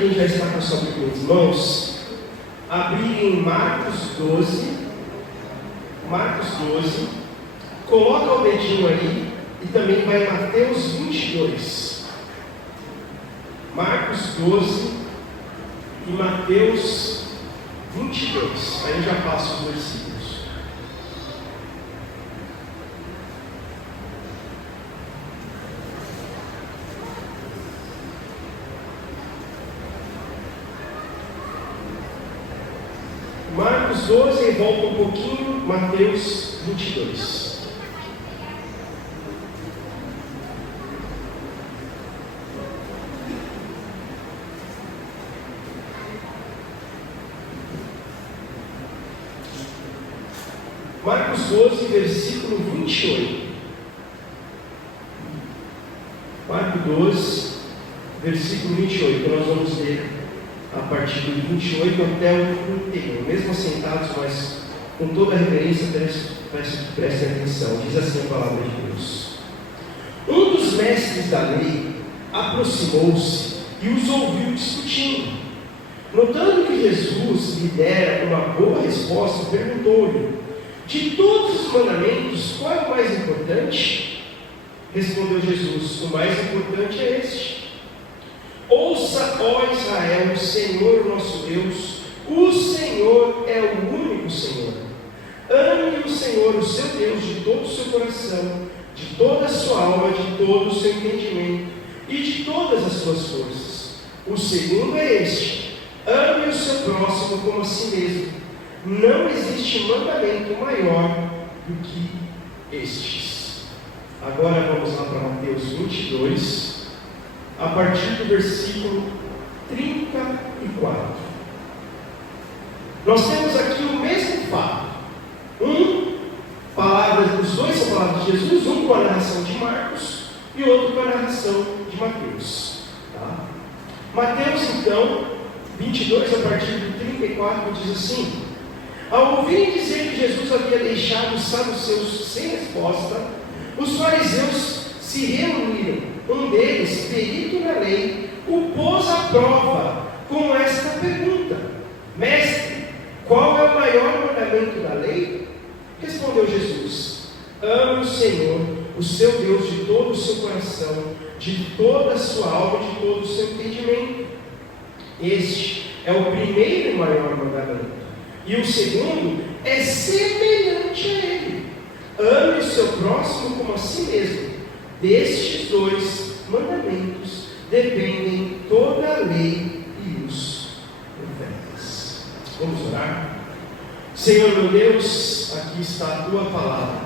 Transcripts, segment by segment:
quem já está com a sua Bíblia nas mãos, abrir em Marcos 12, coloca o dedinho ali e também vai em Mateus 22. Marcos 12 e Mateus 22. Aí eu já passo os versículos. Marcos 12 e volta um pouquinho, Mateus 22. Marcos 12, versículo 28. Marcos 12, versículo 28, nós vamos ler a partir do 28 até o 31, mesmo assentados, mas com toda a reverência, prestem atenção. Diz assim a palavra de Deus: Um dos mestres da lei aproximou-se e os ouviu discutindo. Notando que Jesus lhe dera uma boa resposta, perguntou-lhe: De todos os mandamentos, qual é o mais importante? Respondeu Jesus: O mais importante é este: Ouça, ó Israel, o Senhor nosso Deus, o Senhor é o único Senhor. Ame o Senhor, o seu Deus, de todo o seu coração, de toda a sua alma, de todo o seu entendimento e de todas as suas forças. O segundo é este: ame o seu próximo como a si mesmo. Não existe mandamento maior do que estes. Agora vamos lá para Mateus 22. A partir do versículo 34. Nós temos aqui o mesmo fato. Os dois são palavras de Jesus, um com a narração de Marcos e outro com a narração de Mateus. Tá? Mateus, então, 22, a partir do 34, diz assim: Ao ouvirem dizer que Jesus havia deixado os saduceus sem resposta, os fariseus se reuniram. Um deles, perito na lei, o pôs à prova com esta pergunta: Mestre, qual é o maior mandamento da lei? Respondeu Jesus: Ame o Senhor, o seu Deus, de todo o seu coração, de toda a sua alma, de todo o seu entendimento. Este é o primeiro e maior mandamento. E o segundo é semelhante a ele: ame o seu próximo como a si mesmo. Destes dois mandamentos dependem toda a lei e os profetas. Vamos orar? Senhor meu Deus, aqui está a tua palavra.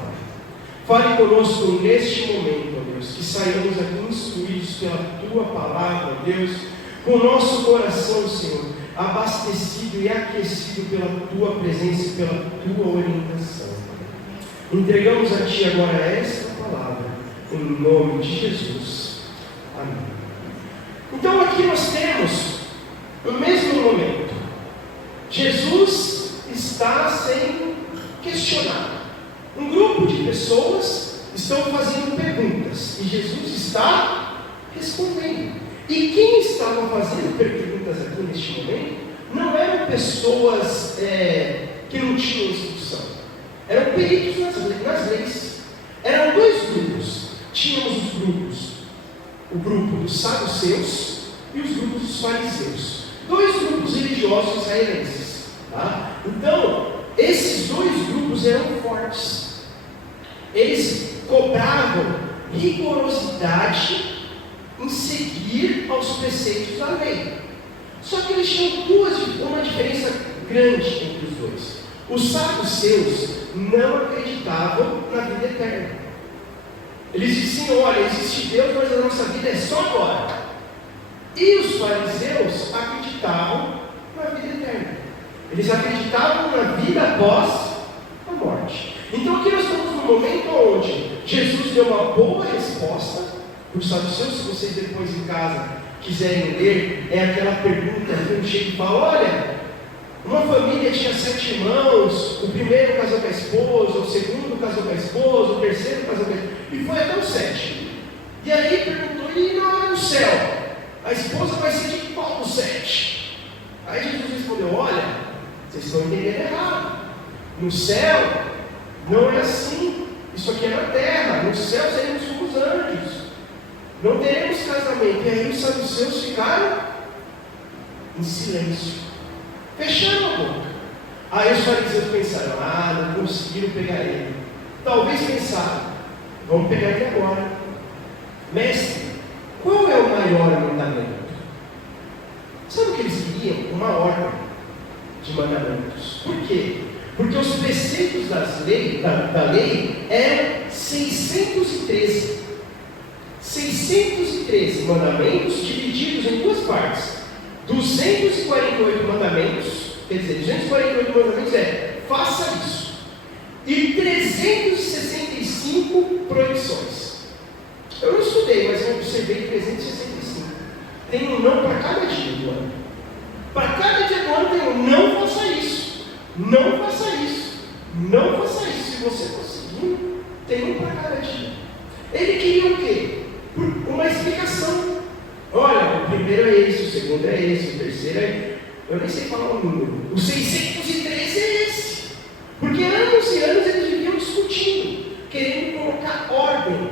Fale conosco neste momento, ó Deus, que saiamos aqui instruídos pela tua palavra, ó Deus, com o nosso coração, Senhor, abastecido e aquecido pela tua presença e pela tua orientação. Entregamos a ti agora esta palavra, em nome de Jesus. Amém. Então aqui nós temos o mesmo momento. Jesus está sendo questionado. Um grupo de pessoas estão fazendo perguntas e Jesus está respondendo. E quem estava fazendo perguntas aqui neste momento não eram pessoas que não tinham instrução. Eram peritos nas leis. Eram dois grupos. Tínhamos os grupos, o grupo dos saduceus e os grupos dos fariseus. Dois grupos religiosos israelenses. Tá? Então, esses dois grupos eram fortes. Eles cobravam rigorosidade em seguir aos preceitos da lei. Só que eles tinham uma diferença grande entre os dois. Os saduceus não acreditavam na vida eterna. Eles diziam: olha, existe Deus, mas a nossa vida é só agora. E os fariseus acreditavam na vida eterna. Eles acreditavam na vida após a morte. Então aqui nós estamos num momento onde Jesus deu uma boa resposta para os saduceus. Se vocês depois em casa quiserem ler, é aquela pergunta que eu chego e falo: olha, uma família tinha 7 irmãos, o primeiro casou com a esposa, o segundo casou com a esposa, o terceiro casou com a esposa, e foi até o 7. E aí perguntou: e na hora do céu? a esposa vai ser de qual dos 7? Aí Jesus respondeu: olha, vocês estão entendendo errado. No céu não é assim. Isso aqui é na terra. No céu seremos como os anjos. Não teremos casamento. E aí os saduceus ficaram em silêncio, fecharam a boca. Aí os fariseus pensaram: não conseguiram pegar ele. Talvez pensaram: vamos pegar ele agora. Mestre, qual é o maior mandamento? Sabe o que eles queriam? Uma ordem de mandamentos. Por quê? Porque os preceitos da lei eram 613. 613 mandamentos divididos em duas partes. 248 mandamentos, quer dizer, 248 mandamentos faça isso. E 365 proibições. Eu não estudei, mas eu observei 365. Tem um não para cada dia do ano. Para cada dia do ano tem um não faça isso. Não faça isso. Não faça isso. Se você conseguir, tem um para cada dia. Ele queria o quê? Uma explicação. Olha, o primeiro é esse, o segundo é esse, o terceiro é... Eu nem sei falar o número. O 613 é esse. Porque anos e anos eles viviam discutindo, querendo colocar ordem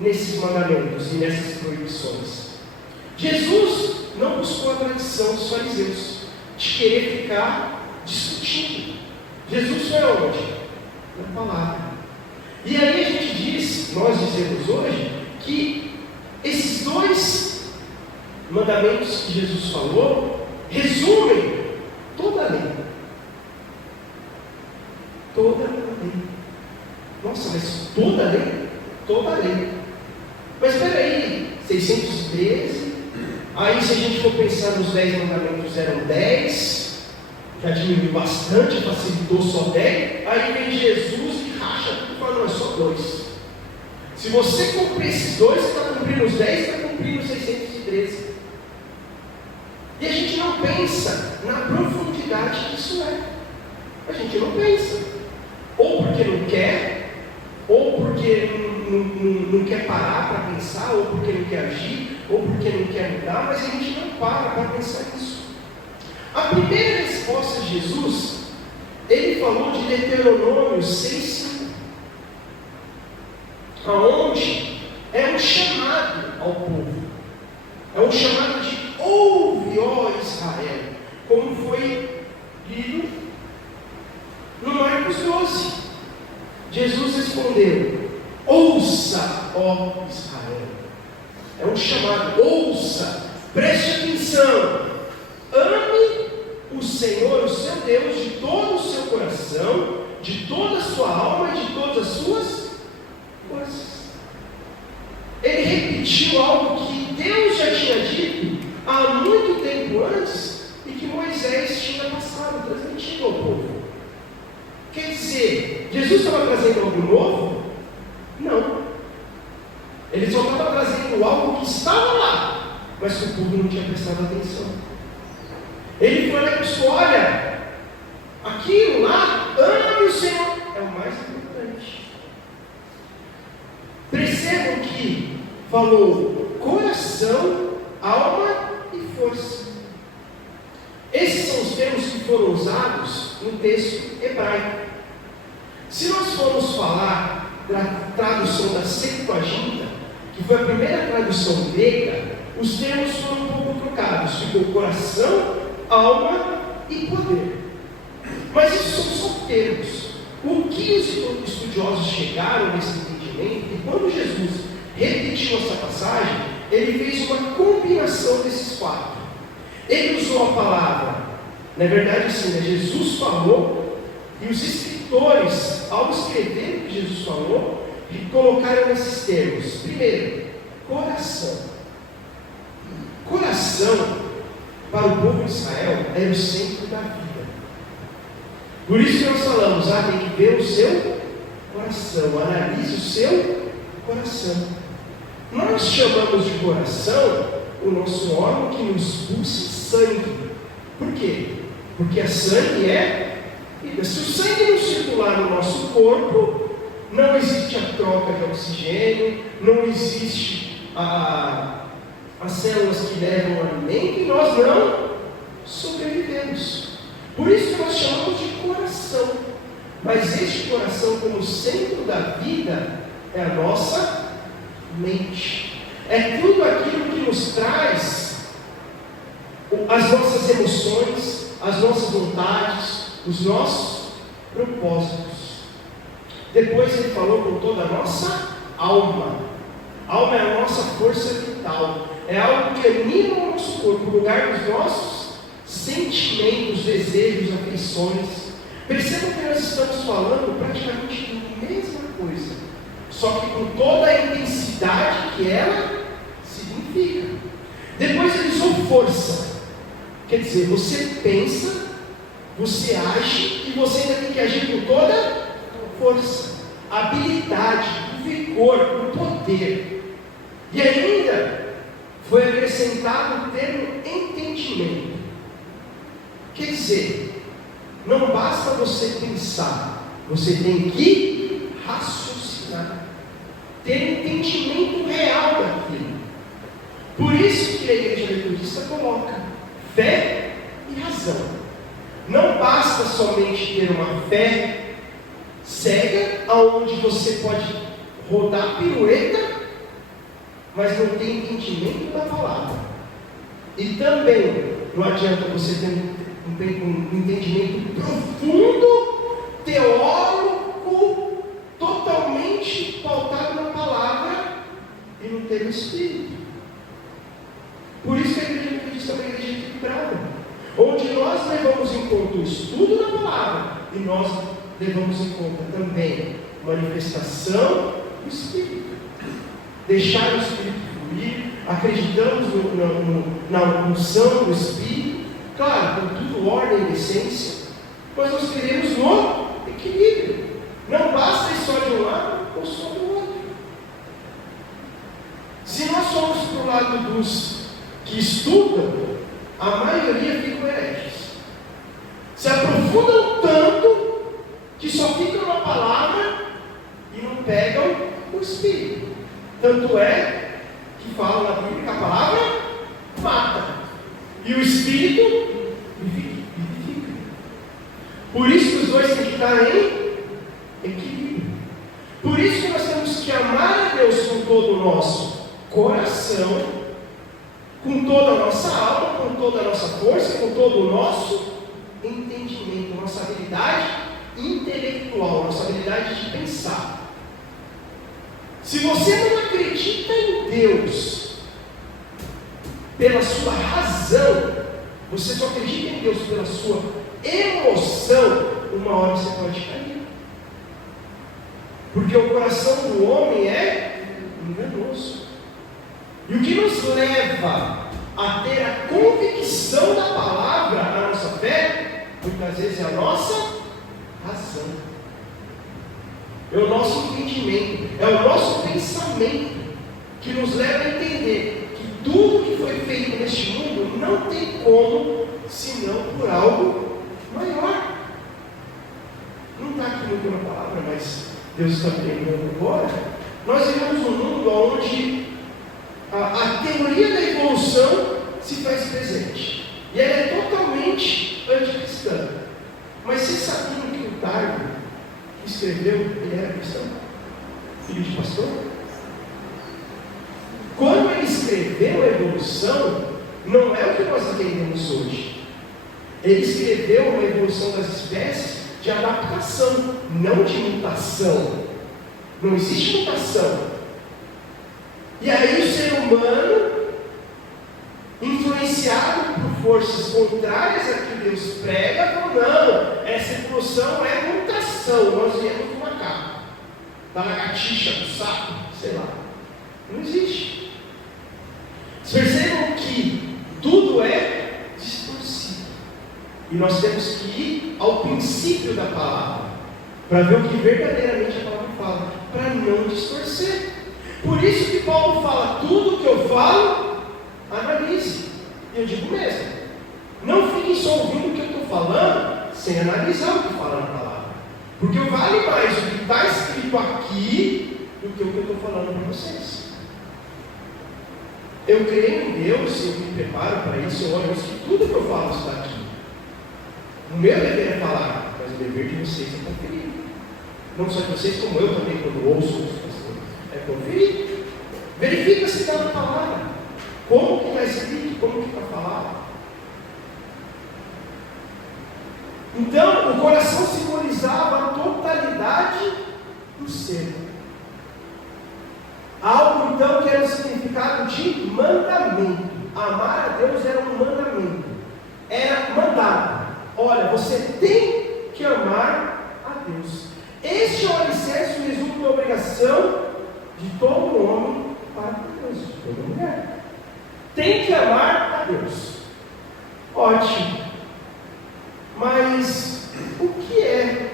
nesses mandamentos e nessas proibições. Jesus não buscou a tradição dos fariseus de querer ficar discutindo. Jesus foi aonde? Na palavra. E aí a gente diz, nós dizemos hoje, que esses dois mandamentos que Jesus falou resumem toda a lei. Toda a lei. Nossa, mas toda a lei? Toda a lei. Mas espera aí, 613. Aí se a gente for pensar nos 10 mandamentos, eram 10. Já diminuiu bastante, facilitou só 10. Aí vem Jesus e racha tudo e fala: não, é só 2. Se você cumprir esses 2, você está cumprindo os 10, está cumprindo os 613. E a gente não pensa na profundidade que isso é. A gente não pensa. Ou porque não quer, ou porque não quer parar para pensar, ou porque não quer agir, ou porque não quer mudar, mas a gente não para pensar nisso. A primeira resposta de Jesus, ele falou de Deuteronômio 6,5, aonde é um chamado ao povo, é um chamado de ouve, ó Israel, como foi lido no Marcos 12. Jesus respondeu: ouça, ó Israel. É um chamado, ouça, preste atenção, ame o Senhor, o seu Deus, de todo o seu coração, de toda a sua alma e de todas as suas forças. Ele repetiu algo que Deus já tinha dito há muito tempo antes e que Moisés tinha passado, transmitido ao povo. Quer dizer, Jesus estava trazendo algo novo? Não. Ele só estava trazendo algo que estava lá, mas que o povo não tinha prestado atenção. Ele foi lá e disse: olha, aquilo lá, ame o Senhor, é o mais importante. Percebam que falou coração, alma e força. Esses são os termos que foram usados no texto hebraico. Se nós formos falar da tradução da Septuaginta, que foi a primeira tradução grega, os termos foram um pouco trocados. Ficou coração, alma e poder. Mas isso são só termos. O que os estudiosos chegaram nesse entendimento, e quando Jesus repetiu essa passagem, ele fez uma combinação desses quatro. Ele usou a palavra, na verdade sim, Jesus falou, e os escritores, ao escrever o que Jesus falou, colocaram esses termos. Primeiro, coração. Coração, para o povo de Israel, era o centro da vida. Por isso que nós falamos, tem que ver o seu coração, analise o seu coração. Nós chamamos de coração o nosso órgão que nos pulsa sangue. Por quê? Porque a sangue é vida. Se o sangue não circular no nosso corpo, não existe a troca de oxigênio, não existe a as células que levam o alimento, e nós não sobrevivemos. Por isso que nós chamamos de coração. Mas este coração, como centro da vida, é a nossa mente. É tudo aquilo que nos traz as nossas emoções, as nossas vontades, os nossos propósitos. Depois ele falou com toda a nossa alma. Alma é a nossa força vital. É algo que anima o nosso corpo, o lugar dos nossos sentimentos, desejos, afeições. Percebam que nós estamos falando praticamente a mesma coisa, só que com toda a intensidade que ela significa. Depois ele usou força. Quer dizer, você pensa, você age e você ainda tem que agir com toda a força, a habilidade, o vigor, o poder. E ainda foi acrescentado o termo entendimento. Quer dizer, não basta você pensar, você tem que raciocinar, ter entendimento real daquilo. Por isso que a igreja metodista coloca fé e razão. Não basta somente ter uma fé cega, aonde você pode rodar pirueta, mas não tem entendimento da palavra. E também não adianta você ter um entendimento profundo, teórico, totalmente pautado na palavra e não ter o Espírito. Por isso que a igreja metodista é uma igreja equilibrada, onde nós levamos em conta o estudo da palavra e nós levamos em conta também manifestação do Espírito. Deixar o Espírito fluir, acreditamos na unção do Espírito, claro, com tudo ordem e essência, mas nós queremos no equilíbrio. Não basta ir só de um lado ou só do outro. Se nós somos para o lado dos que estudam, a maioria ficam hereges. Se aprofundam tanto que só ficam na palavra e não pegam o Espírito. Tanto é que fala na Bíblia que a palavra mata e o Espírito vivifica. Por isso que os dois têm que estar em equilíbrio. Por isso que nós temos que amar a Deus com todo o nosso coração, com toda a nossa alma, com toda a nossa força, com todo o nosso entendimento, nossa habilidade intelectual, nossa habilidade de pensar. Se você não acredita em Deus pela sua razão, você só acredita em Deus pela sua emoção, uma hora você pode cair. Porque o coração do homem é enganoso. E o que nos leva a ter a convicção da palavra na nossa fé, muitas vezes é a nossa razão, é o nosso entendimento, é o nosso pensamento, que nos leva a entender que tudo que foi feito neste mundo não tem como, senão por algo maior. Não está aqui muito na palavra, mas Deus está pregando agora. Nós vivemos um mundo onde a teoria da evolução se faz presente. E ela é totalmente anticristã. Mas vocês sabiam que o Darwin, que escreveu, ele era cristão? Filho de pastor? Quando ele escreveu a evolução, não é o que nós entendemos hoje. Ele escreveu uma evolução das espécies de adaptação, não de mutação. Não existe mutação. E aí o ser humano, influenciado por forças contrárias a que Deus prega, falou: não, essa evolução é mutação, nós viemos do macaco, da lagartixa, do sapo, sei lá. Não existe. Vocês percebam que tudo é distorcido. E nós temos que ir ao princípio da palavra, para ver o que verdadeiramente a palavra fala, para não distorcer. Por isso que Paulo fala: tudo que eu falo, analise. E eu digo mesmo, não fiquem só ouvindo o que eu estou falando, sem analisar o que fala na palavra. Porque vale mais o que está escrito aqui, do que o que eu estou falando para vocês. Eu creio em Deus, eu me preparo para isso, eu olho que tudo que eu falo está aqui. O meu dever é falar, mas o dever de vocês é conferir. Não só de vocês, como eu também, quando ouço outras pessoas, é conferir. Verifica se está na palavra. Como que está escrito, como que está falado. Então, o coração simbolizava a totalidade do ser. Algo, então, que era o significado de mandamento. Amar a Deus era um mandamento. Era mandado. Olha, você tem que amar a Deus. Este é o alicerce, o resumo da obrigação de todo homem para com Deus, de toda mulher. Tem que amar a Deus. Ótimo. Mas o que é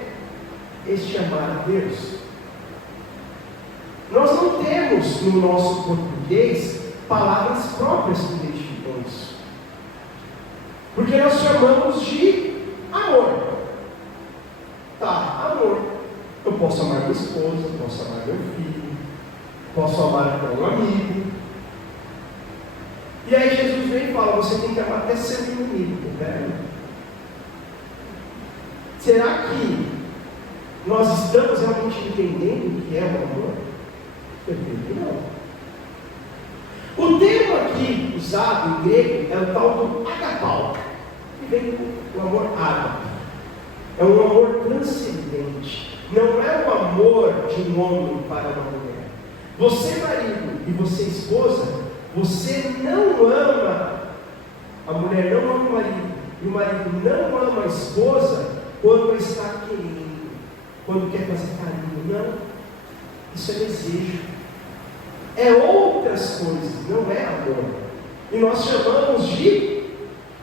este amar a Deus? Nós não temos no nosso português palavras próprias que identificam isso. Porque nós chamamos de amor. Tá, amor. Eu posso amar minha esposa, posso amar meu filho, posso amar até um amigo. E aí Jesus vem e fala, você tem que amar até seu inimigo. Né? Será que nós estamos realmente entendendo o que é o amor? Eu creio que não. O termo aqui usado em grego é o tal do agapau, que vem do amor ágape. É um amor transcendente. Não é o amor de um homem para uma mulher. Você, marido, e você, esposa, você não ama, a mulher não ama o marido, e o marido não ama a esposa quando está querendo, quando quer fazer carinho. Não. Isso é desejo. É outras coisas, não é amor. E nós chamamos de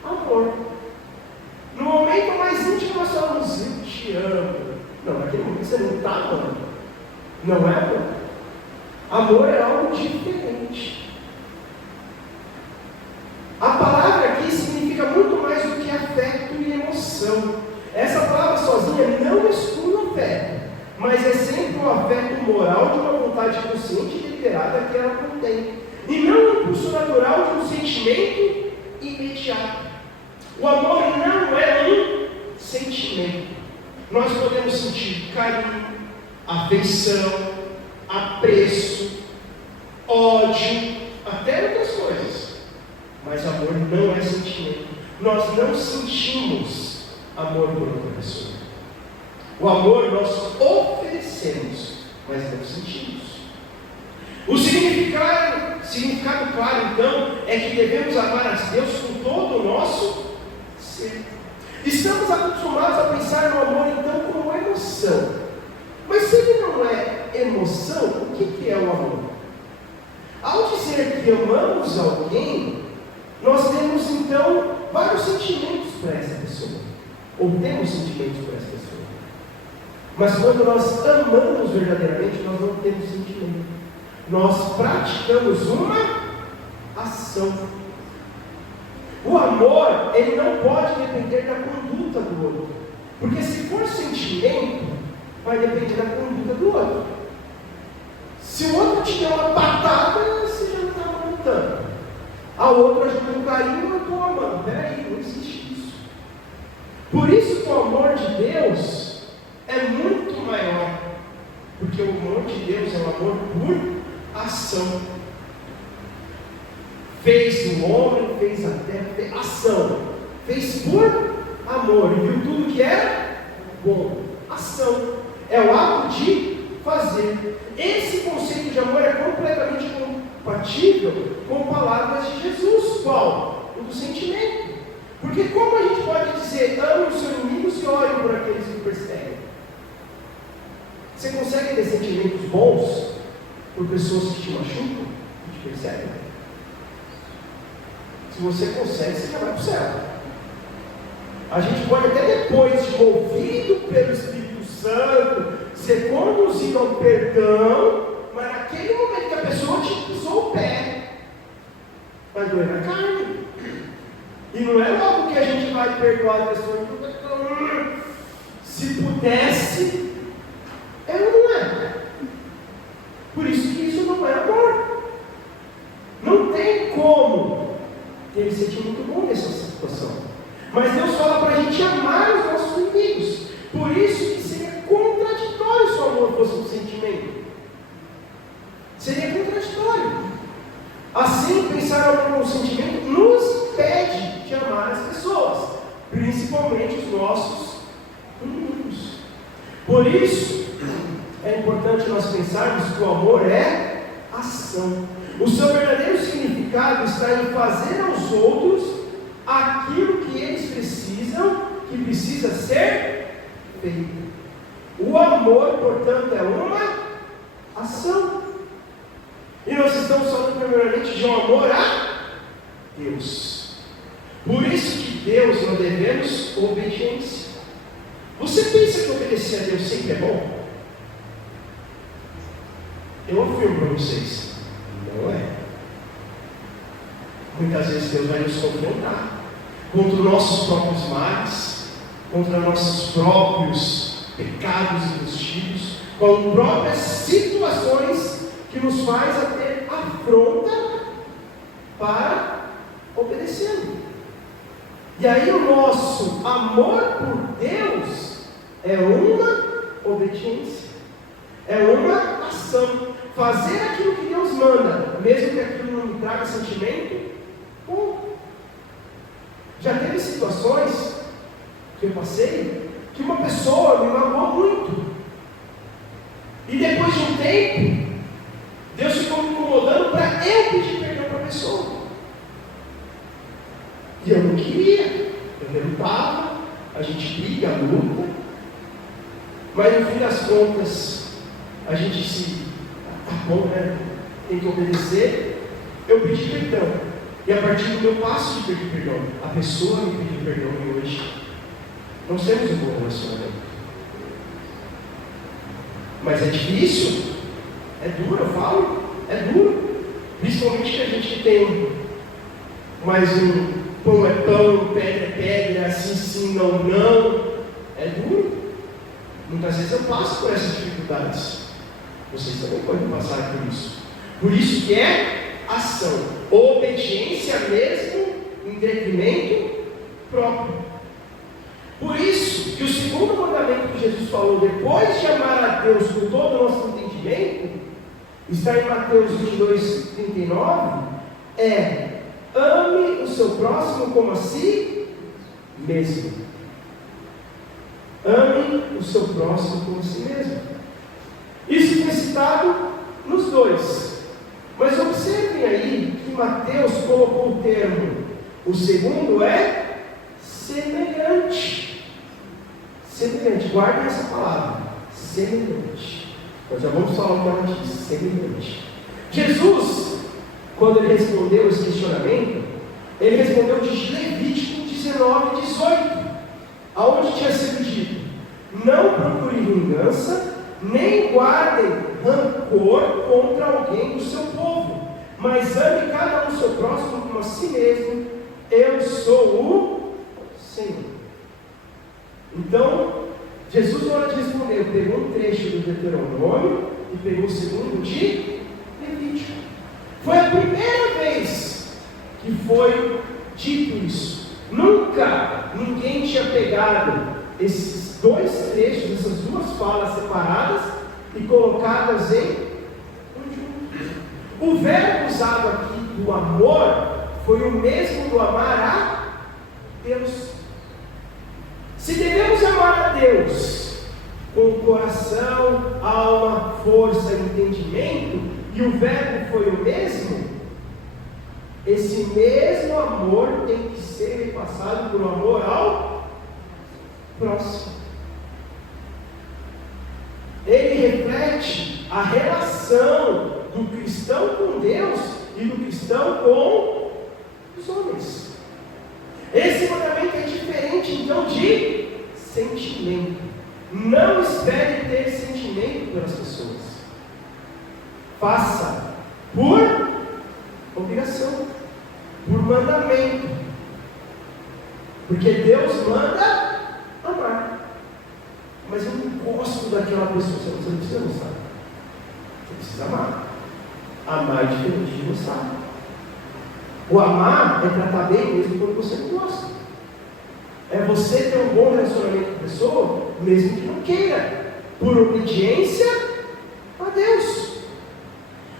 amor. No momento mais íntimo nós falamos, eu te amo. Não, naquele momento você não está amando. Não é amor. Amor é algo diferente. A palavra aqui significa muito mais do que afeto e emoção. Essa palavra sozinha não exclui o afeto, mas é sempre um afeto moral de uma vontade consciente e deliberada que ela contém, e não um impulso natural de um sentimento imediato. O amor não é um sentimento. Nós podemos sentir carinho, afeição, apreço, ódio, até outras coisas. Mas amor não é sentimento. Nós não sentimos amor por outra pessoa. O amor nós oferecemos, mas não sentimos. O significado claro, então, é que devemos amar a Deus com todo o nosso ser. Estamos acostumados a pensar no amor, então, como emoção. Mas se ele não é emoção, o que é o amor? Ao dizer que amamos alguém, nós temos, então, vários sentimentos para essa pessoa. Ou temos sentimentos para essa pessoa. Mas quando nós amamos verdadeiramente, nós não temos sentimento. Nós praticamos uma ação. O amor, ele não pode depender da conduta do outro. Porque se for sentimento, vai depender da conduta do outro. Se o outro te der uma patada, você já não está amando tanto. A outra ajuda com carinho, eu estou amando. Peraí, não existe isso. Por isso que o amor de Deus é muito maior. Porque o amor de Deus é um amor por ação. Fez o homem, fez a terra, fez ação. Fez por amor e viu tudo que é bom. Ação. É o ato de fazer. Esse conceito de amor é completamente compatível com palavras de Jesus. Qual? O do sentimento. Porque como a gente pode dizer, ame os seus inimigos e ore por aqueles que perseguem? Você consegue ter sentimentos bons por pessoas que te machucam, que te perseguem? Se você consegue, você já vai para o céu. A gente pode até depois, movido pelo Espírito Santo, ser conduzido ao perdão, mas naquele momento que a pessoa te pisou o pé, vai doer na carne. E não é logo que a gente vai perdoar a pessoa. Se pudesse, é ou não é? Por isso que isso não é amor. Não tem como sentimento nos impede de amar as pessoas, principalmente os nossos inimigos. Por isso, é importante nós pensarmos que o amor é ação. O seu verdadeiro significado está em fazer aos outros aquilo que eles precisam, que precisa ser feito. O amor, portanto, é uma ação. E nós estamos falando primeiramente de um amor a Deus. Por isso que Deus nós devemos obediência. Você pensa que obedecer a Deus sempre é bom? Eu afirmo para vocês, não é. Muitas vezes Deus vai nos confrontar contra os nossos próprios males, contra nossos próprios pecados impostidos, com próprias situações que nos faz a ter afronta para obedecê-lo. E aí o nosso amor por Deus é uma obediência, é uma ação. Fazer aquilo que Deus manda, mesmo que aquilo não me traga sentimento, já teve situações que eu passei que uma pessoa me magoou muito, e depois de um tempo Deus ficou me incomodando para eu pedir perdão para a pessoa, e eu não queria, eu relutava, a gente briga, luta, mas no fim das contas a gente tá bom, né? Tem que obedecer. Eu pedi perdão, e a partir do meu passo de pedir perdão, a pessoa me pediu perdão, e hoje nós temos um bom relacionamento. Mas é difícil, é duro, eu falo, é duro, principalmente que a gente tem mais um pão é pão, pedra é pedra, assim sim, não, não, é duro. Muitas vezes eu passo por essas dificuldades, vocês também podem passar por isso. Por isso que é ação, obediência mesmo em detrimento próprio. Por isso que o segundo mandamento que Jesus falou, depois de amar a Deus com todo o nosso entendimento, está em Mateus 22, 39, é: ame o seu próximo como a si mesmo. Ame o seu próximo como a si mesmo. Isso foi citado nos dois. Mas observem aí que Mateus colocou o termo, o segundo é semelhante. Semelhante, guardem essa palavra, semelhante. Nós já vamos falar o que ela diz, semelhante. Jesus, quando ele respondeu esse questionamento, ele respondeu de Levítico 19, 18, aonde tinha sido dito: não procure vingança, nem guardem rancor contra alguém do seu povo, mas ame cada um o seu próximo como a si mesmo. Eu sou o Senhor. Então, Jesus, na hora de responder, pegou um trecho do Deuteronômio e pegou o segundo de Levítico. Foi a primeira vez que foi dito isso. Nunca ninguém tinha pegado esses dois trechos, essas duas falas separadas e colocadas em conjunto. O verbo usado aqui do amor foi o mesmo do amar a Deus. Se devemos amar a Deus com coração, alma, força e entendimento, e o verbo foi o mesmo, esse mesmo amor tem que ser repassado por amor ao próximo. Ele reflete a relação do cristão com Deus e do cristão com os homens. Esse mandamento é diferente então de sentimento. Não espere ter sentimento pelas pessoas. Faça por obrigação, por mandamento. Porque Deus manda amar. Mas eu não gosto daquela pessoa. Você não precisa gostar. Você precisa amar. Amar é diferente de gostar. O amar é tratar bem mesmo quando você não gosta. É você ter um bom relacionamento com a pessoa, mesmo que não queira, por obediência a Deus.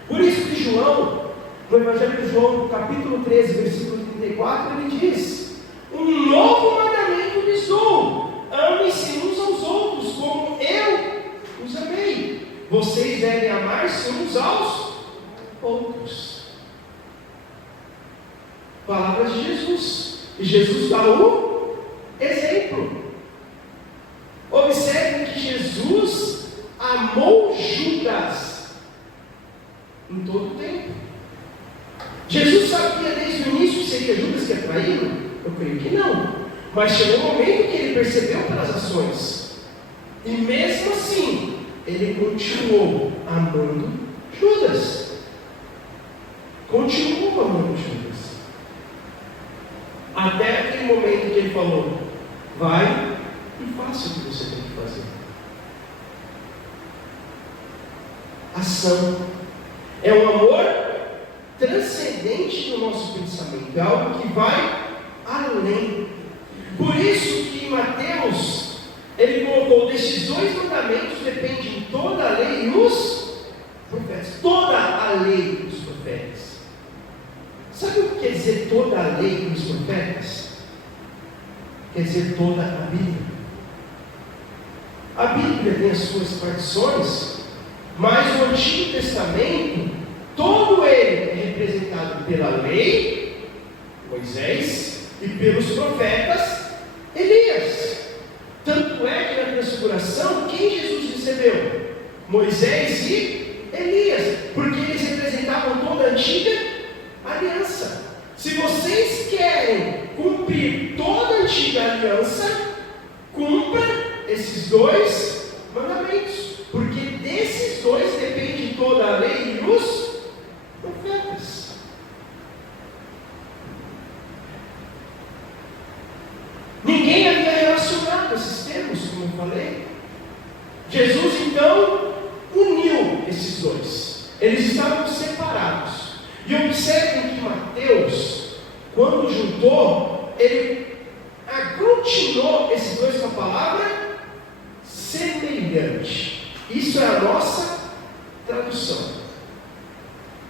Por isso que João, no Evangelho de João, no capítulo 13, versículo 34, ele diz: um novo mandamento lhes dou, amem-se uns aos outros, como eu os amei. Vocês devem amar-se uns aos outros. Palavras de Jesus. E Jesus dá o exemplo. Observe que Jesus amou Judas em todo o tempo. Jesus sabia desde o início que seria Judas que ia traí-lo? Eu creio que não. Mas chegou um momento que ele percebeu pelas ações. E mesmo assim, ele continuou amando Judas. Continuou amando Judas. Até aquele momento que ele falou: vai e faça o que você tem que fazer. Ação. É um amor transcendente do nosso pensamento. É algo que vai além. Por isso que em Mateus, ele colocou: destes dois mandamentos dependem toda a lei e os profetas. Toda a lei e os profetas. Sabe o que quer dizer toda a lei e os profetas? Quer dizer toda a Bíblia. A Bíblia tem as suas partições, mas o Antigo Testamento, todo ele é representado pela lei, Moisés, e pelos profetas, Elias. Tanto é que na transfiguração, quem Jesus recebeu? Moisés e Elias, porque eles representavam toda a antiga aliança. Se vocês querem cumprir toda a antiga aliança, cumpra esses dois mandamentos, porque desses dois depende toda a lei e os profetas. Ninguém havia relacionado esses termos, como eu falei. Jesus então uniu esses dois. Eles estavam separados. E observem que Mateus, quando juntou, ele aglutinou esses dois com a palavra semelhante. Isso é a nossa tradução.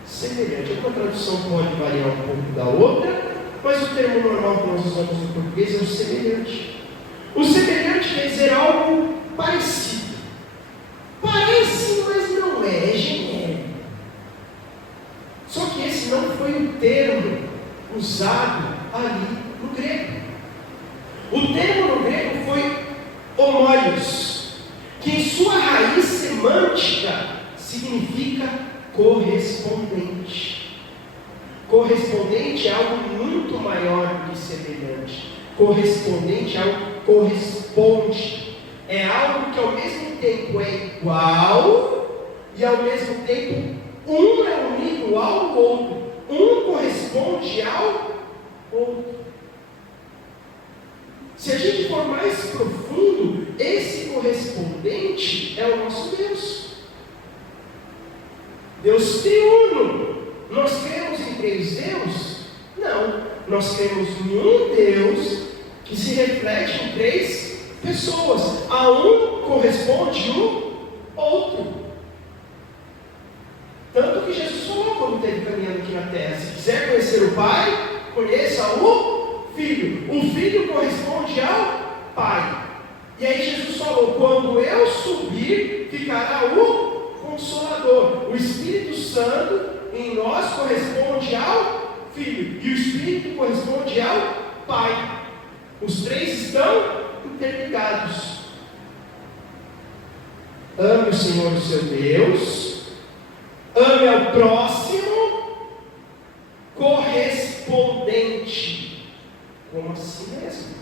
Semelhante. Uma tradução pode variar um pouco da outra, mas o termo normal que nós usamos no português é o semelhante. O semelhante quer dizer algo parecido. Parece, mas não é genérico. Só que esse não foi o termo usado ali no grego. O termo no grego foi homóios, que em sua raiz semântica significa correspondente. Correspondente é algo muito maior do que semelhante. Correspondente é algo que corresponde. É algo que ao mesmo tempo é igual e ao mesmo tempo um é unido ao outro. Um corresponde ao outro. Se a gente for mais profundo, esse correspondente é o nosso Deus. Deus triuno. Nós cremos em três deuses? Não. Nós cremos em um Deus que se reflete em três pessoas. A um corresponde o outro. Tanto que Jesus falou quando esteve caminhando aqui na terra: se quiser conhecer o Pai, conheça o Filho. O Filho corresponde ao Pai. E aí Jesus falou: quando eu subir, ficará o Consolador. O Espírito Santo em nós corresponde ao Filho. E o Espírito corresponde ao Pai. Os três estão interligados. Ame o Senhor, o seu Deus. Ame ao próximo. Correspondente. Como assim mesmo?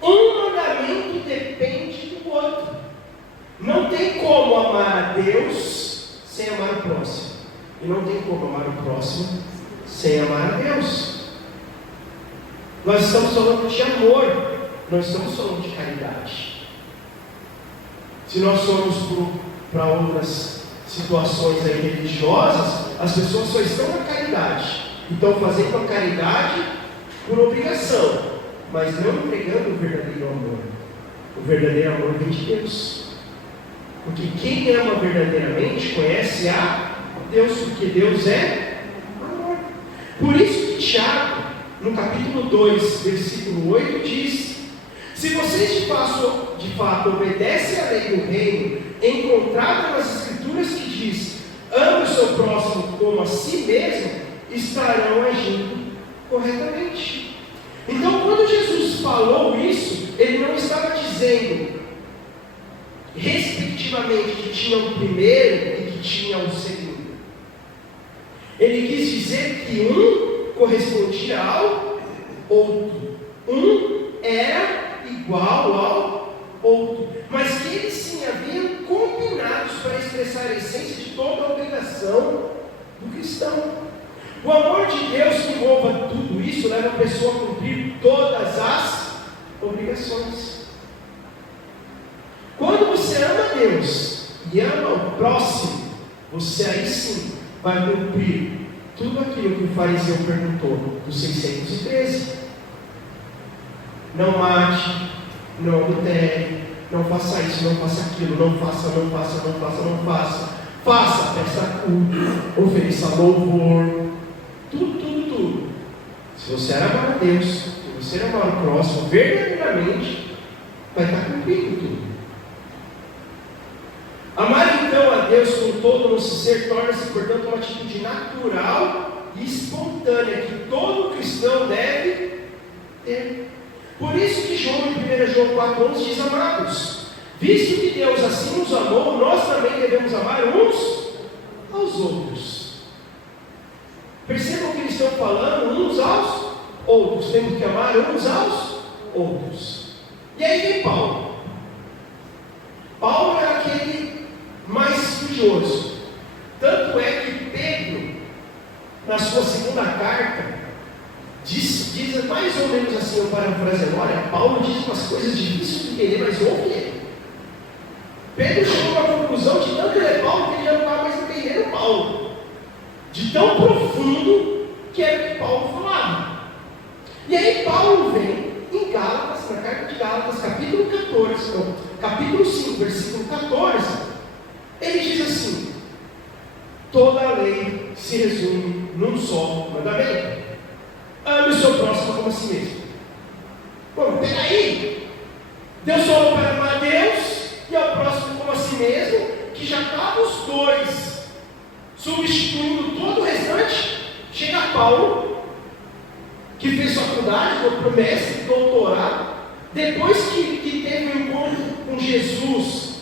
Um mandamento depende do outro. Não tem como amar a Deus sem amar o próximo. E não tem como amar o próximo sem amar a Deus. Nós estamos falando de amor, não estamos falando de caridade. Se nós formos para outras situações aí religiosas, as pessoas só estão na caridade. Então fazendo a caridade por obrigação, mas não entregando o verdadeiro amor. O verdadeiro amor vem de Deus. Porque quem ama verdadeiramente conhece a Deus, porque Deus é amor. Por isso que Tiago, no capítulo 2, versículo 8, diz: se vocês de fato obedecem à lei do reino, encontrada nas Escrituras que diz: ame o seu próximo como a si mesmo, estarão agindo corretamente. Então, quando Jesus falou isso, ele não estava dizendo respectivamente que tinha o primeiro e que tinha o segundo. Ele quis dizer que um correspondia ao outro, um era igual ao outro, mas que eles sim haviam combinados para expressar a essência de toda a obrigação do cristão. O amor de Deus que envolva tudo isso leva a pessoa a cumprir todas as obrigações. Quando você ama Deus e ama o próximo, você aí sim vai cumprir tudo aquilo que o fariseu perguntou dos 613. Não mate, não adultere, não faça isso, não faça aquilo, não faça. Faça, peça culto, ofereça louvor, tudo. Se você amar a Deus, se você amar o próximo, verdadeiramente vai estar cumprindo tudo. Amar então a Deus com todo o nosso ser torna-se, portanto, uma atitude natural e espontânea que todo cristão deve ter. Por isso que João, em 1 João 4,11 diz: amados, visto que Deus assim nos amou, nós também devemos amar uns aos outros. Percebam que eles estão falando uns aos outros, temos que amar uns aos outros. E aí vem Paulo. Paulo era aquele mais estudioso. Tanto é que Pedro, na sua segunda carta, diz mais ou menos assim, eu parafraseando: olha, Paulo diz umas coisas difíceis de entender, mas ouve ele. Pedro chegou à conclusão de tanto ler Paulo que ele já não estava mais entendendo Paulo, de tão profundo que era o que Paulo falava. E aí Paulo vem em Gálatas, na carta de Gálatas, capítulo 5, versículo 14, ele diz assim: toda a lei se resume num só mandamento: ame o seu próximo como a si mesmo. Bom, peraí, Deus falou para amar a Deus e ao próximo como a si mesmo, que já estavam os dois substituindo todo o restante. Chega Paulo, que fez faculdade, foi para o mestre, doutorado, depois que teve um encontro com Jesus,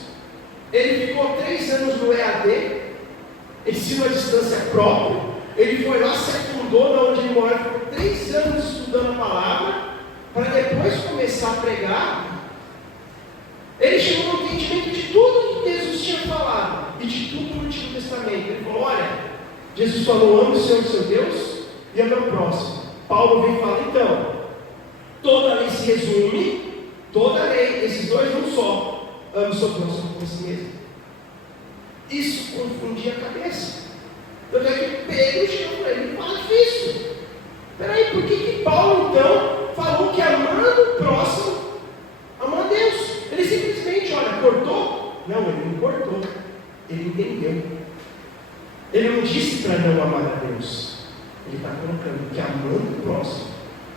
ele ficou 3 anos no EAD, ensino à distância própria. Ele foi lá, se afundou na onde ele morava, ficou 3 anos estudando a palavra, para depois começar a pregar. Ele chegou no entendimento de tudo que Jesus tinha falado, e de tudo no Antigo Testamento. Ele falou: olha, Jesus falou: ame o Senhor, seu Deus, e ame o próximo. Paulo vem e fala: então, toda lei se resume, toda lei, esses dois não só, ame o seu próximo como a si mesmo. Isso confundia a cabeça. Tanto é que Pedro chegou para ele e fala: difícil. Peraí, por que Paulo então falou que amando o próximo, ama a Deus? Ele simplesmente, olha, cortou? Não, ele não cortou. Ele entendeu. Ele não disse para não amar a Deus. Ele está colocando que amando o próximo,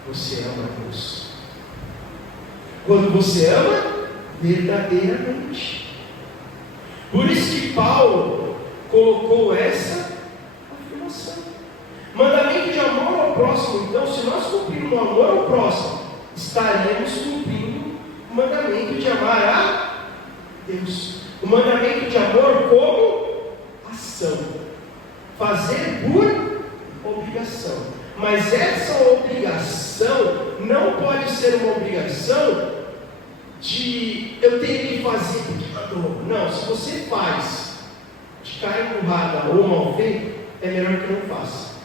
você ama a Deus. Quando você ama verdadeiramente. Por isso que Paulo colocou essa afirmação. Mandamento de amor ao próximo. Então, se nós cumprirmos o amor ao próximo, estaremos cumprindo o mandamento de amar a Deus. O mandamento de amor como ação. Fazer por obrigação. Mas essa obrigação não pode ser uma obrigação de eu tenho que fazer porque eu dou. Não, se você faz de cara empurrada ou mal feito, é melhor que não faça.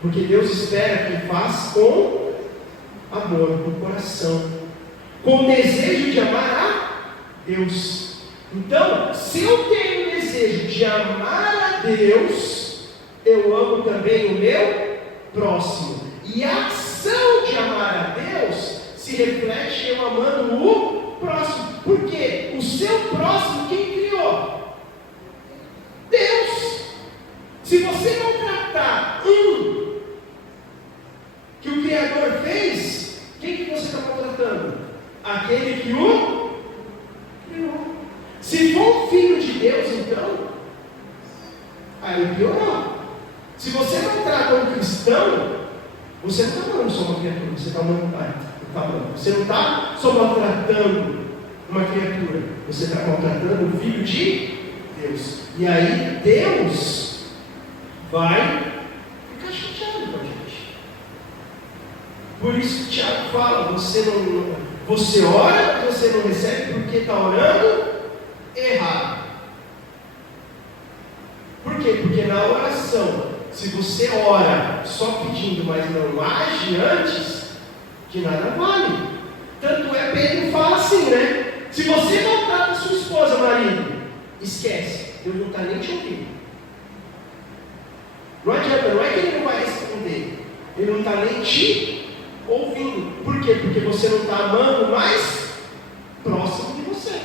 Porque Deus espera que faça com amor, no coração, com o desejo de amar a Deus. Então, se eu tenho o desejo de amar a Deus, eu amo também o meu próximo. E a ação de amar a Deus se reflete eu amando o próximo. Porque o seu próximo, quem criou? Deus. Se você aí piorou. Se você não trata um cristão, você não está amando só uma criatura, você está amando. Você não está só maltratando uma criatura, você está maltratando o Filho de Deus. E aí Deus vai ficar chateado com a gente. Por isso que Tiago fala, você ora, mas você não recebe porque está orando errado. Por quê? Porque na oração, se você ora só pedindo, mas não age antes, de nada vale. Tanto é, Pedro fala assim, né? Se você maltrata a sua esposa, marido, esquece, Deus não está nem te ouvindo. Não adianta, não é que ele não vai responder, ele não está nem te ouvindo. Por quê? Porque você não está amando mais próximo de você.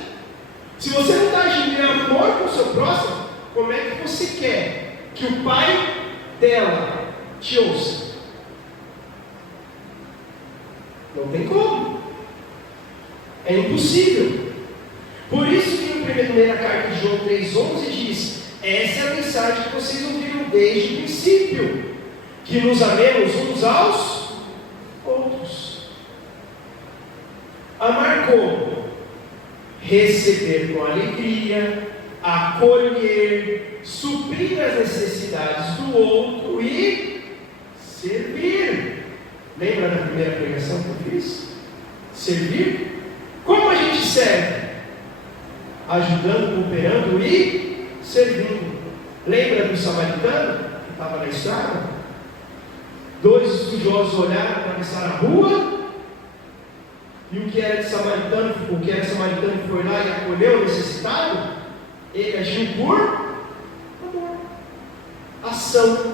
Se você não está agindo em amor com o seu próximo, como é que você quer que o pai dela te ouça? Não tem como. É impossível. Por isso que na primeira carta de João 3,11 diz: essa é a mensagem que vocês ouviram desde o princípio, que nos amemos uns aos outros. Amar como? Receber com alegria, acolher, suprir as necessidades do outro e servir. Lembra da primeira pregação que eu fiz? Servir? Como a gente serve? Ajudando, cooperando e servindo. Lembra do samaritano que estava na estrada? 2 estudiosos olharam, atravessaram a rua, e o que era samaritano foi lá e acolheu o necessitado. Ele agiu por amor. Ação.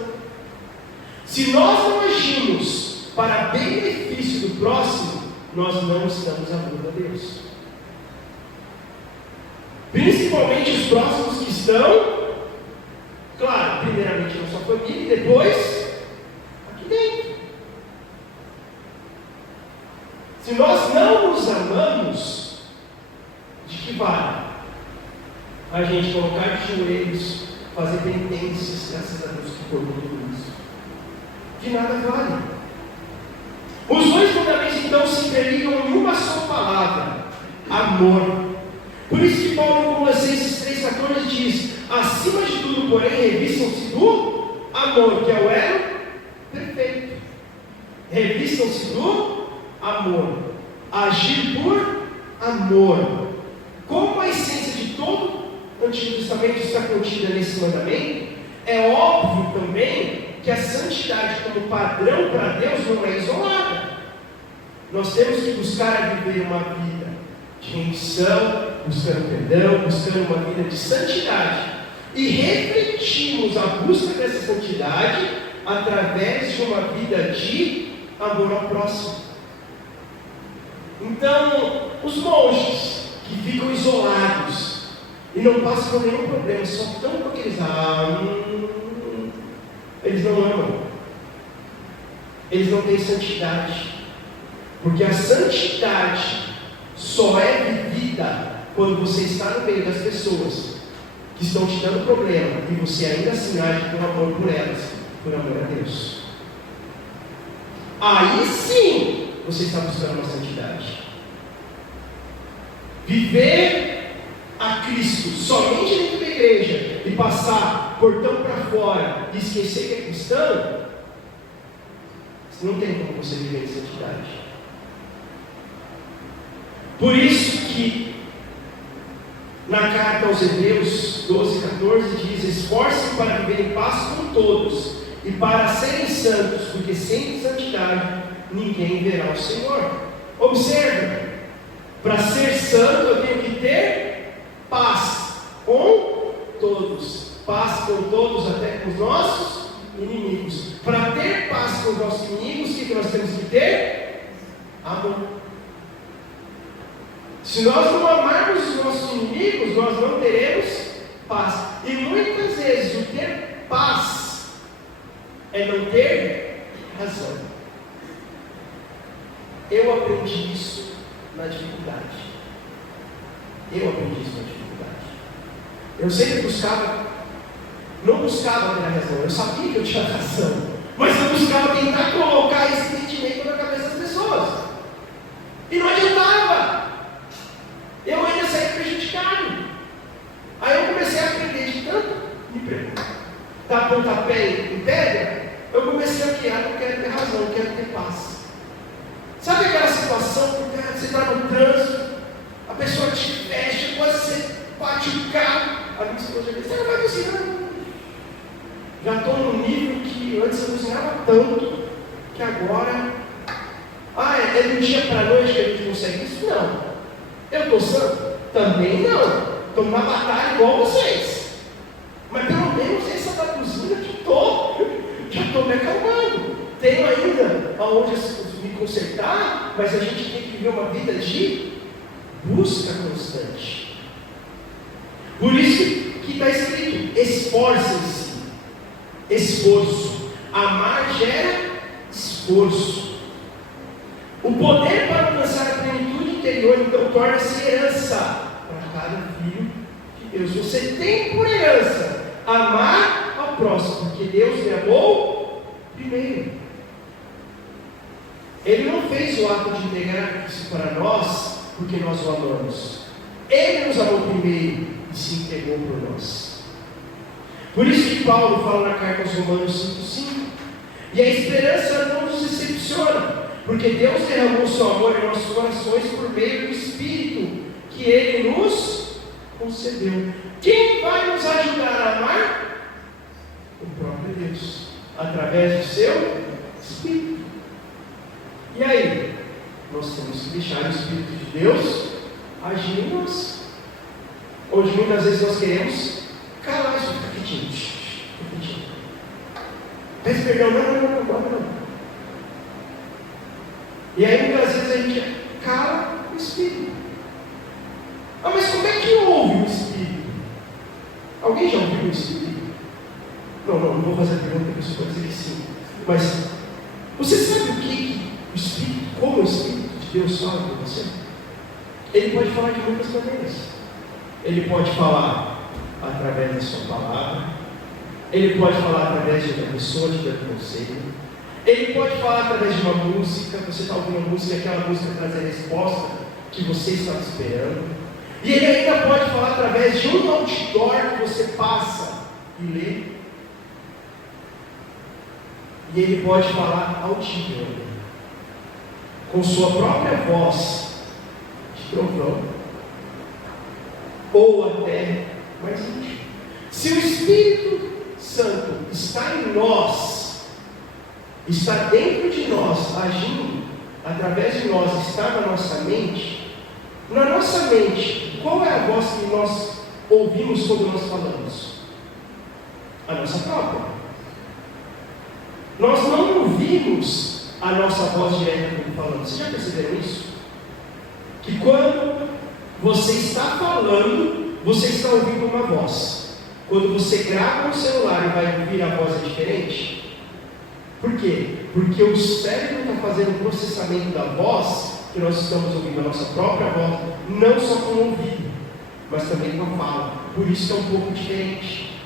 Se nós não agimos para benefício do próximo, nós não estamos amando a Deus. Principalmente os próximos que estão, claro, primeiramente na sua família e depois aqui dentro. Se nós não nos amamos, de que vale a gente colocar de joelhos, fazer penitências, graças a Deus que por tudo isso? De nada vale. Os 2 mandamentos então se interligam em uma só palavra: amor. Por isso que Paulo em Colossenses 3,14 diz: acima de tudo, porém, revistam-se do amor, que é o elo perfeito. Revistam-se do amor. Agir por amor. Como a essência de todo o Antigo Testamento está contida nesse mandamento, é óbvio também que a santidade como padrão para Deus não é isolada. Nós temos que buscar a viver uma vida de rendição, buscando perdão, buscando uma vida de santidade. E refletimos a busca dessa santidade através de uma vida de amor ao próximo. Então, os monges que ficam isolados e não passam por nenhum problema, só estão com aqueles eles não amam. Eles não têm santidade. Porque a santidade só é vivida quando você está no meio das pessoas que estão te dando problema e você ainda assim age com amor por elas, por amor a Deus. Aí sim você está buscando uma santidade. Viver a Cristo somente dentro da igreja e passar portão para fora e esquecer que é cristão, não tem como você viver em santidade. Por isso que na carta aos Hebreus 12,14 diz: esforcem para viver em paz com todos e para serem santos, porque sem santidade ninguém verá o Senhor. Observa, para ser santo eu tenho que ter paz com todos. Paz com todos, até com os nossos inimigos. Para ter paz com os nossos inimigos, o que nós temos que ter? Amor. Se nós não amarmos os nossos inimigos, nós não teremos paz. E muitas vezes o ter paz é não ter razão. Eu aprendi isso na dificuldade. Eu sempre buscava não buscava ter a razão, eu sabia que eu tinha razão, mas eu buscava tentar colocar esse sentimento na cabeça das pessoas, e não adiantava, eu ainda saí prejudicado. Aí eu comecei a aprender de tanto me perguntar, dar pontapé em pedra, eu comecei a criar, não quero ter razão, eu quero ter paz. Sabe aquela situação que você está no trânsito, a pessoa te fecha, quase você bate o carro, a minha esposa diz, você não vai buzinar. Já estou num nível que antes eu buzinava tanto, que agora, é do dia para a noite que a gente consegue isso? Não. Eu estou santo? Também não. Estou numa batalha igual vocês. Mas pelo menos essa da buzina que já estou me acalmando. Tenho ainda aonde me consertar, mas a gente tem que viver uma vida de busca constante. Por isso que está escrito, esforcem-se. Esforço. Amar gera esforço. O poder para alcançar a plenitude interior, então, torna-se herança para cada filho de Deus. Você tem por herança amar ao próximo, porque Deus me amou primeiro. Ele não fez o ato de entregar isso para nós porque nós o amamos. Ele nos amou primeiro e se entregou por nós. Por isso que Paulo fala na carta aos Romanos 5,5. E a esperança não nos decepciona, porque Deus derramou o seu amor em nossos corações por meio do Espírito que Ele nos concedeu. Quem vai nos ajudar a amar? O próprio Deus, através do seu Espírito. E aí? Nós temos que deixar o Espírito de Deus agir em nós. Hoje muitas vezes nós queremos calar isso, fica quietinho. Peço perdão, não. E aí muitas vezes a gente cala o Espírito. Mas como é que ouve o Espírito? Alguém já ouviu o Espírito? Não vou fazer a pergunta que você pode dizer que sim. Mas você sabe o que o Espírito, como o Espírito de Deus fala com você? Ele pode falar de muitas maneiras. Ele pode falar através da sua palavra, ele pode falar através de outra pessoa, de outro conselho, ele pode falar através de uma música, você está ouvindo uma música e aquela música traz a resposta que você estava esperando, e ele ainda pode falar através de um outdoor que você passa e lê, e ele pode falar audível, com sua própria voz de trovão, ou até mais íntimo. Se o Espírito Santo está em nós, está dentro de nós, agindo através de nós, está na nossa mente, qual é a voz que nós ouvimos quando nós falamos? A nossa própria. Nós não ouvimos a nossa voz direta quando falamos. Vocês já perceberam isso? Que quando você está falando, você está ouvindo uma voz. Quando você grava no celular e vai ouvir a voz é diferente. Por quê? Porque o cérebro está fazendo o processamento da voz, que nós estamos ouvindo a nossa própria voz, não só com o ouvido, mas também com a fala. Por isso é um pouco diferente.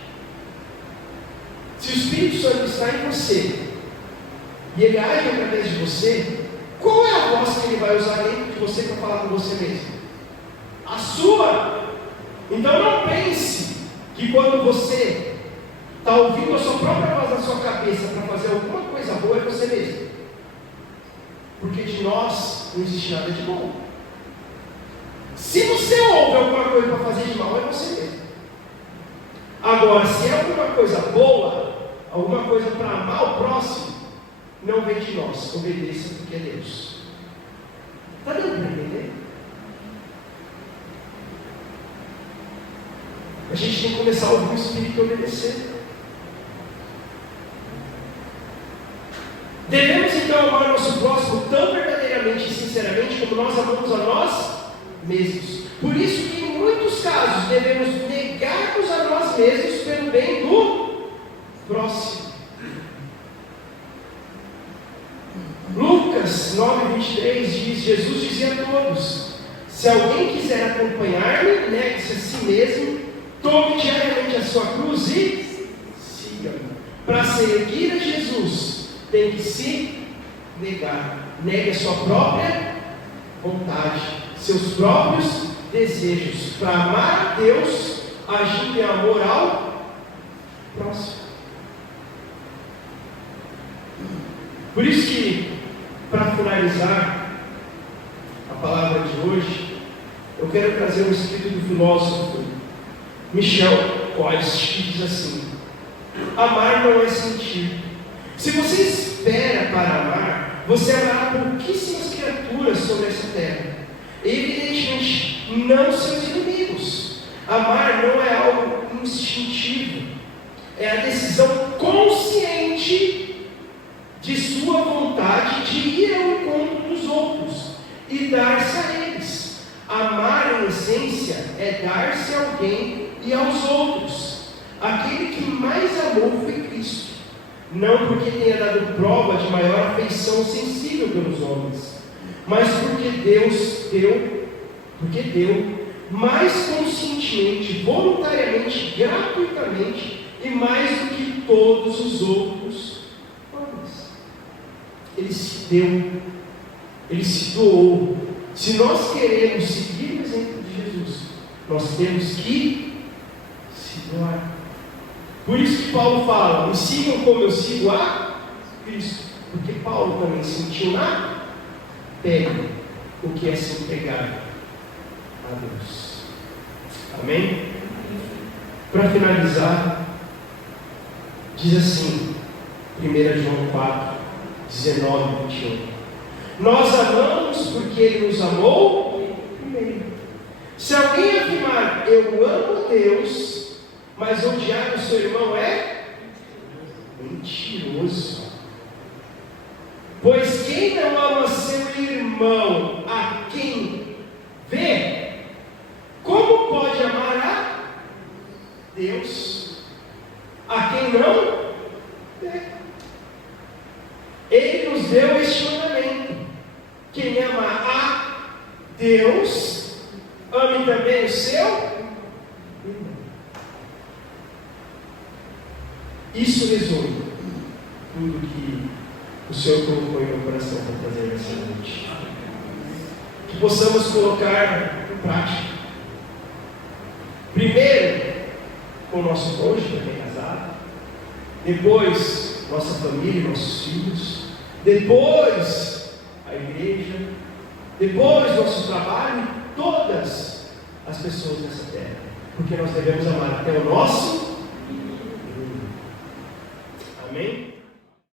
Se o Espírito Santo está em você, e ele age através de você, qual é a voz que ele vai usar dentro de você para falar com você mesmo? A sua. Então não pense que quando você está ouvindo a sua própria voz na sua cabeça para fazer alguma coisa boa, é você mesmo. Porque de nós não existe nada de bom. Se você ouve alguma coisa para fazer de mal, é você mesmo. Agora, se é alguma coisa boa, alguma coisa para amar o próximo, não vem de nós, obedeça porque é Deus. Está dando para entender? A gente tem que começar a ouvir o Espírito e obedecer. Devemos então amar o nosso próximo tão verdadeiramente e sinceramente como nós amamos a nós mesmos. Por isso que em muitos casos devemos negar-nos a nós mesmos pelo bem do próximo. Lucas 9:23 diz: Jesus dizia a todos: se alguém quiser acompanhar-me, negue-se a si mesmo, tome diariamente a sua cruz e para seguir a Jesus, tem que se negar. Negue a sua própria vontade, seus próprios desejos, para amar a Deus, agindo em amor ao próximo. Por isso que, para finalizar a palavra de hoje, eu quero trazer um escrito do filósofo Michel Coist, que diz assim: amar não é sentir. Se você espera para amar, você amará pouquíssimas criaturas sobre essa terra, evidentemente não seus inimigos. Amar não é algo instintivo, é a decisão consciente de sua vontade de ir ao encontro dos outros e dar-se a eles. Amar, em essência, é dar-se a alguém e aos outros. Aquele que mais amou foi Cristo, não porque tenha dado prova de maior afeição sensível pelos homens, mas porque deu mais conscientemente, voluntariamente, gratuitamente e mais do que todos os outros homens. Ele se deu, ele se doou. Se nós queremos seguir o exemplo de Jesus, nós temos que se doar. Por isso que Paulo fala: me sigam como eu sigo a Cristo. Porque Paulo também sentiu na pele o que é se entregar a Deus. Amém? Para finalizar, diz assim, 1 João 4, 19 e 21. Nós amamos porque Ele nos amou primeiro. Se alguém afirmar, eu amo Deus, mas odiar o seu irmão é mentiroso. Pois quem não ama seu irmão a quem vê, como pode amar a Deus a quem não vê? Ele nos deu este mandamento: quem ama a Deus, ame também o seu irmão. Isso resume tudo que o Senhor colocou em meu coração para fazer nessa noite. Que possamos colocar em prática. Primeiro, com o nosso cônjuge, para quem é casado. Depois, nossa família, nossos filhos. Depois, a igreja. Depois, nosso trabalho e todas as pessoas nessa terra. Porque nós devemos amar até o nosso